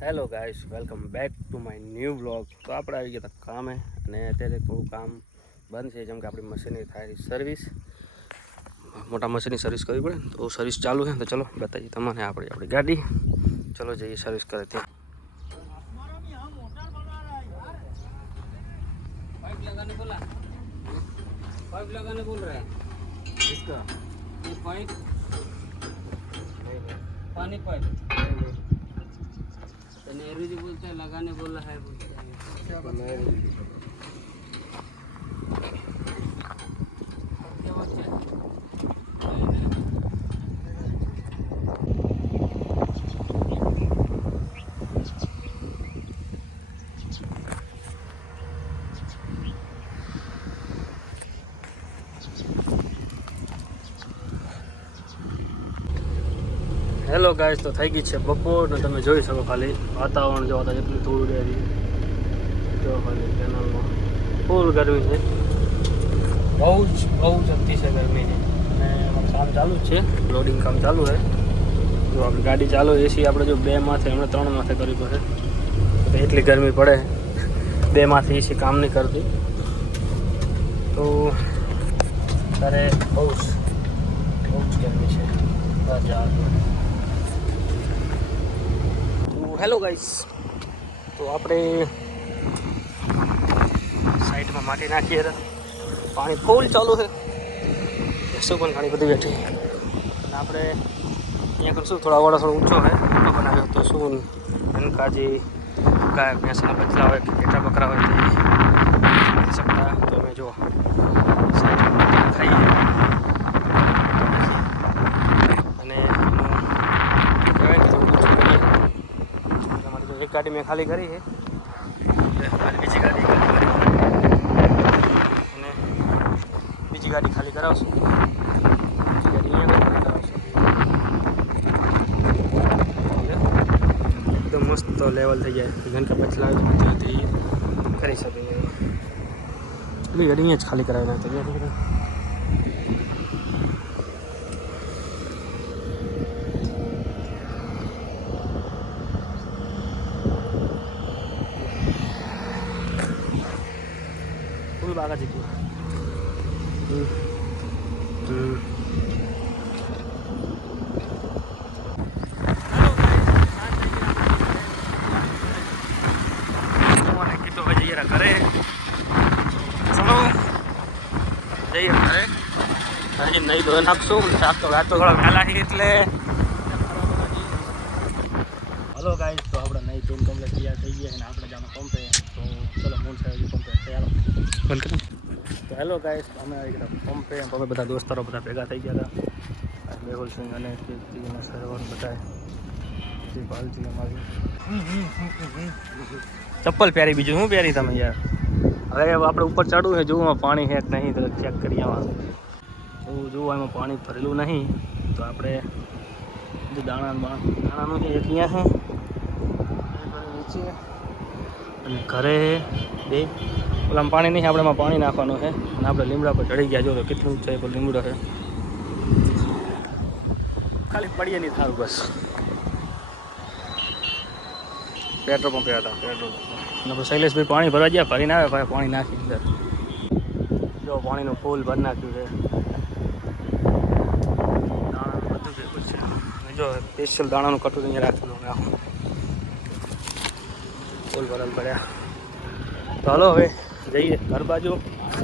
Hello guys, welcome back to my new blog. તો આપણે આવી ગયા હતા કામે, અને અત્યારે થોડું કામ બંધ છે, જેમ કે આપણી મશીનની થાય સર્વિસ, મોટા મશીનની સર્વિસ કરવી પડે. તો સર્વિસ ચાલુ છે. તો ચલો બતાવીએ તમને આપણી ગાડી. ચલો જઈએ સર્વિસ કરે ત્યાં. पाइप लगाने बोला, पाइप लगाने बोल रहा है इसका, ये पाइप पानी पाइप नेहरू जी बोलते हैं लगाने बोल रहा है, बोलते हैं क्या હેલો ગાઈસ, તો થઈ ગઈ છે બપોર ને તમે જોઈ શકો ખાલી વાતાવરણ જોતા જેટલું થોડું ડેરી જો ખાલી કેનાલમાં ફૂલ ગરમી છે, બહુ જ અતિશય ગરમી છે. અને કામ ચાલુ જ છે, લોડિંગ કામ ચાલુ છે. જો આપણી ગાડી ચાલુ એસી આપણે જો 2 માથે હમણાં 3 માથે કરવી પડે, તો એટલી ગરમી પડે, 2 માથે એસી કામ નહીં કરતી. તો ત્યારે બહુ જ ગરમી છે. હેલો ગાઈસ, તો આપણે સાઈડમાં માટી નાખીએ તો પાણી ફૂલ ચાલુ છે. ભેંસો પણ ઘણી બધી બેઠી, અને આપણે અહીંયા કરશું થોડા વાળા થોડો ઊંચો છે, ઊંચો બનાવ્યો તો શું કાજી ગાય ભેંસના બચલા હોય કે પેટા બકરા હોય તે નથી શકતા. તો અમે જો સાઈડમાં ખાઈએ અને કહેવાય કે થોડું ઊંચું કરીએ. અમારે જો એક ગાડી મેં ખાલી કરી છે, બીજી ગાડી અને બીજી ગાડી ખાલી કરાવશું. બીજી ગાડી અહીંયા કરાવશું. એકદમ મસ્ત લેવલ થઈ જાય, ઘન કે બચલા ત્યાંથી કરી શકે. બીજી ગાડી અહીંયા જ ખાલી કરાવી નાખતો. ફૂલ બાગા જીતું. કીધું હવે જઈએ ઘરે, ચલો જઈએ ઘરે. હજી નહીં ધોઈ નાખશું, શાક તો રાત તો થોડા વહેલા છે એટલે. હલો ગાઈસ, તો આપણે નહીં ધોઈને કમ્પ્લેટ તૈયાર થઈ ગયા અને આપણે જવાનું પંપે. તો ચલો મૂળ સાહેબ પંપે તૈયાર બંધ કરી. તો હેલો ગાઈસ, અમે આવી ગયા પંપે. પંપે બધા દોસ્તારો બધા ભેગા થઈ ગયા હતા. મેહુલ સિંહ અને કીર્તિના સરવર બધા જે પાલજી અમારી ચપ્પલ પહેરી, બીજું શું પહેરી તમે યાર. હવે આપણે ઉપર ચડવું છે, જોવું પાણી છે કે નહીં, તો ચેક કરી આવવાનું. તો જોવું એમાં પાણી ભરેલું નહીં, તો આપણે જે દાણાનું છે એક અહીંયા છે નીચે, અને ઘરે 2 ઓલામાં પાણી નહીં, આપણે એમાં પાણી નાખવાનું છે. અને આપણે લીમડા પર ચડી ગયા, જો તો કેટલું ઊંચાઈ પર લીમડો છે. ખાલી પડીએ નહીં થારું બસ. પેટ્રોલ પંપે હતા, પેટ્રોલ પંપ. અને શૈલેષભાઈ પાણી ભરવા ગયા, ભરીને આવે ભાઈ પાણી નાખી અંદર. જો પાણીનું ફૂલ ભરી નાખ્યું છે, દાણાનું બધું ભેગું છે. અને જો સ્પેશિયલ દાણાનું કટું અહીંયા રાખેલું આખું ફૂલ ભરેલ ભર્યા. તો હાલો હવે જઈએ ઘર બાજુ.